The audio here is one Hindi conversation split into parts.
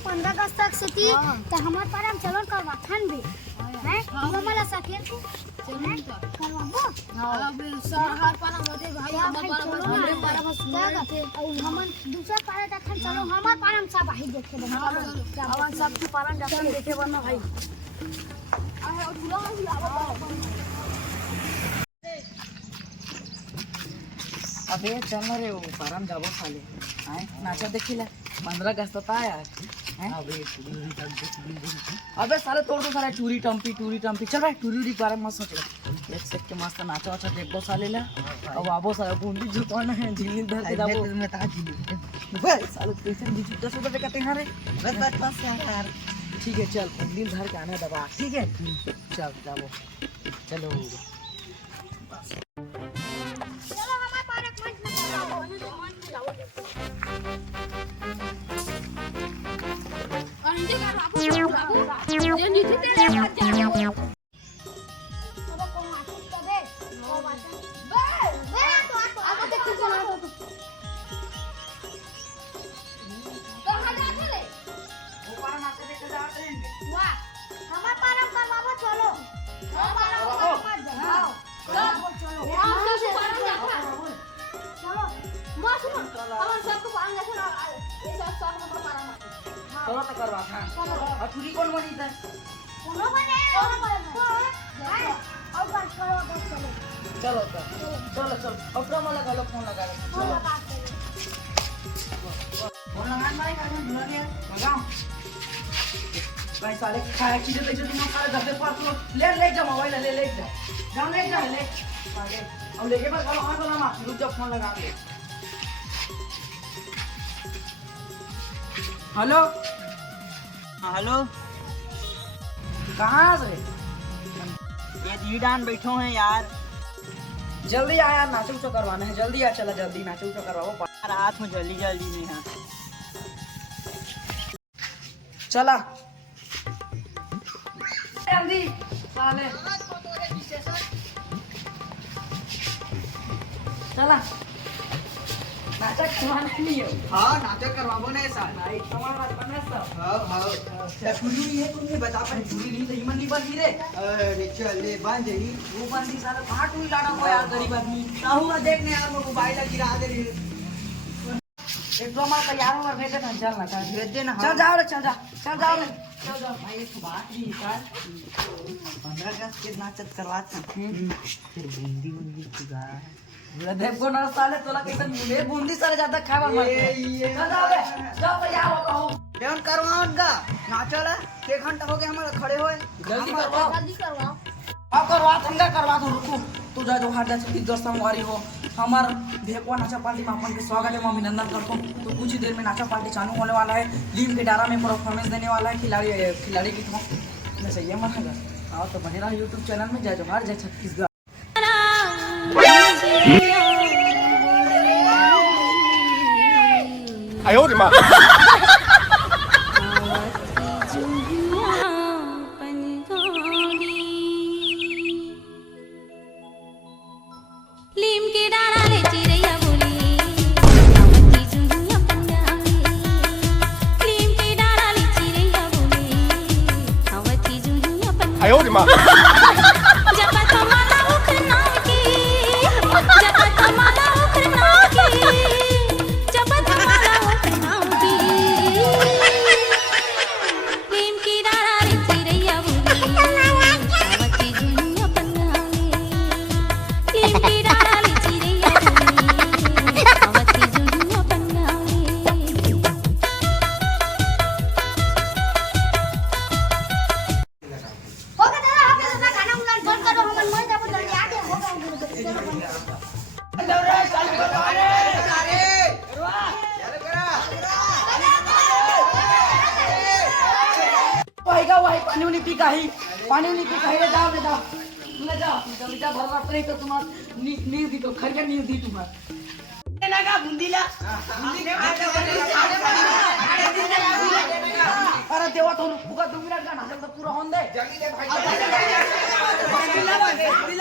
15 अगस्त तक सेती तो हमार पारम चलो करवा थान भी है मला सके करवाबो अब हर पारम होते भाई हमार पारम और हमन दूसरा पारम तक चलो हमार पारम सब भाई देखे हमन सब की पारम जखन देखे बना भाई आ और बुला अबे चल ना रे वो पारम जाबो खाले आए नाचा देखिला 15 अगस्त तो आया हैं अबे साले तोड़ दो साले टूरी टम्पी चल भाई टूरी पारम मस्त सोच एक सेक के मस्त नाचा वाचा देख दो साले ला अब आबो साले बूंदी जुटवाना है झिल्ली धर के जाबो मैं ता झिल्ली बस साले कैसे भी जुटा सुटा कहते हैं रे बस यार ठीक है चल बूंदी धर के आने दबा ठीक है चल जाबो चलो चलो तो करवा था और चूड़ी कौन बनी था कोनो बने और बस करो बस चलो चलो अब तो मला गलो फोन लगा लो फोन लगा मारे का बुला लिया लगाओ भाई साले खाया चीजें तो तुम सारे डब्बे पर तो ले जा मोबाइल ले जा जाओ ले जा ले आगे अब लेके बस गलो हां बोला मां रुक जा फोन लगा ले हेलो हाँ हेलो कहाँ से ये दीडान बैठो हैं यार जल्दी आ यार नाचो उचो करवाना है जल्दी आ चला जल्दी नाचो उचो करवाओ रात में जल्दी नहीं है चला जल्दी साले चला नाटक करवाना नहीं है हाँ नाटक करवाबो नहीं साल भाई तुम्हारा बना सब हाँ चूड़ी है तुमने बता पर चूड़ी नहीं तो हिमन नहीं बंदी रे अरे चल ले बांध दे वो बंदी साला कहां टूई लाड़ा को यार गरीब आदमी हुआ देखने यार वो मोबाइल गिरा दे रही एक तो हमारा तैयार होकर भेज देना चल ना भेज देना चल जाओ रे चल जाओ भाई एक बात भी यार 15 अगस्त के नाचत करवाते फिर बूंदी चुगा देव को ना साले तोला कैसे मुले बूंदी सारे ज्यादा खावा मत चल जाओ रे जाओ तैयार हो पाओ बेन करवाओगा नाचला 1 घंटा हो गया हमारे खड़े हुए जल्दी करवाओ करवाओ अब करवा ठंडा करवा दो रुको तू जा जो हाथ जा छत्तीस दस संगवारी हो हमार भेकवा नाचा पार्टी में अपन के स्वागत है अभिनंदन करता हूँ तो कुछ ही देर में नाचा पार्टी चालू होने वाला है लीम के डारा में परफॉर्मेंस देने वाला है खिलाड़ी की मैं सही है मत आओ तो बने रहा यूट्यूब चैनल में जय जोहार जय छत्तीसगढ़ आयो रे मां लीम के डारा ले चिड़ैया बोली लीम के डारा ले चिड़ैया बोली अवती जुहिया पन्ना आयो रे मां जपत माला उखर नाम की जपत माला उखर नाम की जपत माला उखर नाम की लीम के डारा ले चिड़ैया बोली अवती जुहिया पन्ना लीम के डारा ले चिड़ैया बोली अवती जुहिया पन्ना होगा दादा आप लोग गाना उना बंद करो हमन मर जाबो जल्दी आगे होगा भाई पानी उनी पी काही ले जाओ ले जाओ जल्दी जा भर रात नहीं तो तुम्हार नींद दी तो खरिया नींद दी तुम्हार ना का बुंदीला अरे देवा तो पूरा 2 मिनट का नाटक तो पूरा होन दे जल्दी दे भाई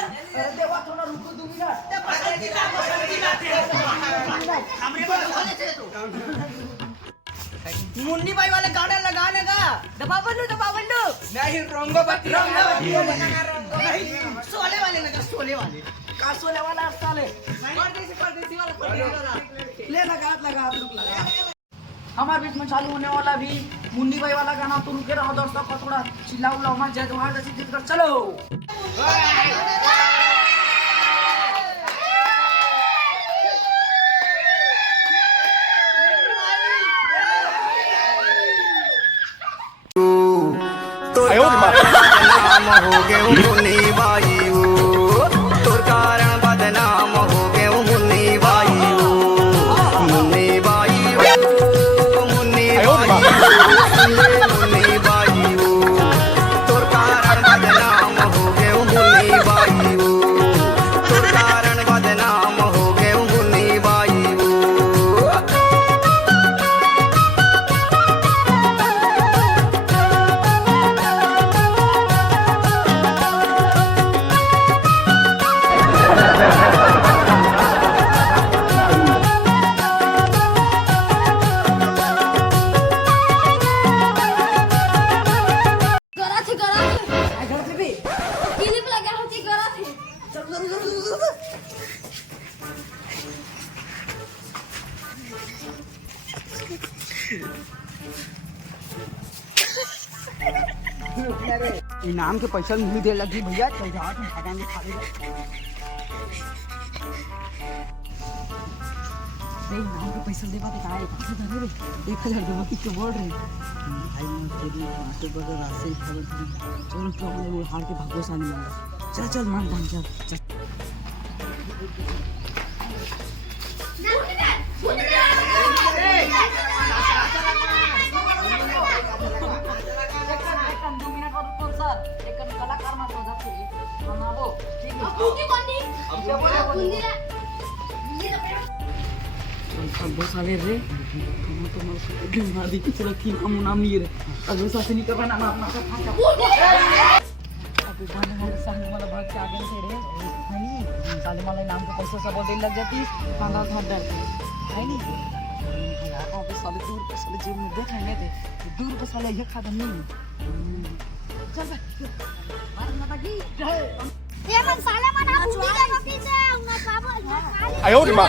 अरे देवा थोड़ा रुको 2 मिनट मुन्नी भाई वाले गाना लगाने का दबा बंदू नहीं रंगो बत्ती नहीं सोले वाले लगा सोले वाले का सोले वाला साले परदेसी वाला ले लगा रुक लगा हमारे बीच में चालू होने वाला भी मुन्नी भाई वाला गाना तो रुके रहो दोस्तों को थोड़ा चिल्ला उल्लाओ मत जय जवाहर जैसी जिद कर चलो बदनाम हो गए मुन्नी बाई तोर कारण बदनाम हो गए मुन्नी बाई मुन्नी बाई मुन्नी बाई तोर कारण बदनाम हो गए मुन्नी बाई तोर कारण बदनाम हो गए मुन्नी बाई क्लिप लगा होती करा थे इनाम के पैसा नहीं दे लगी भैया चल जाओ तुम खजाने खा लो इनाम के पैसा दे बात काय पैसे धरे रे 1000 देवा की बोल रहे भाई मैं तेरी मास्टर बगर रास्ते खबर थी चलो तो अपने वो हार के भागो सानी मांगा चल मान मान चल साले रे तुम्हारी किसी की नाम नहीं रे अगर सासे नहीं करना ना अपना अबे बने हमारे सामने वाला भाग के आगे से रे नहीं साले वाले नाम के पैसा सब देने लग जाती 5000 डर है नहीं यार अबे साले दूर पे साले जेब में देख लेंगे थे दूर पे साले ये खाता नहीं चल बे मार माता की ये मन साले मन आप उठी जाओ पीछे उना बाबा आयो रे मां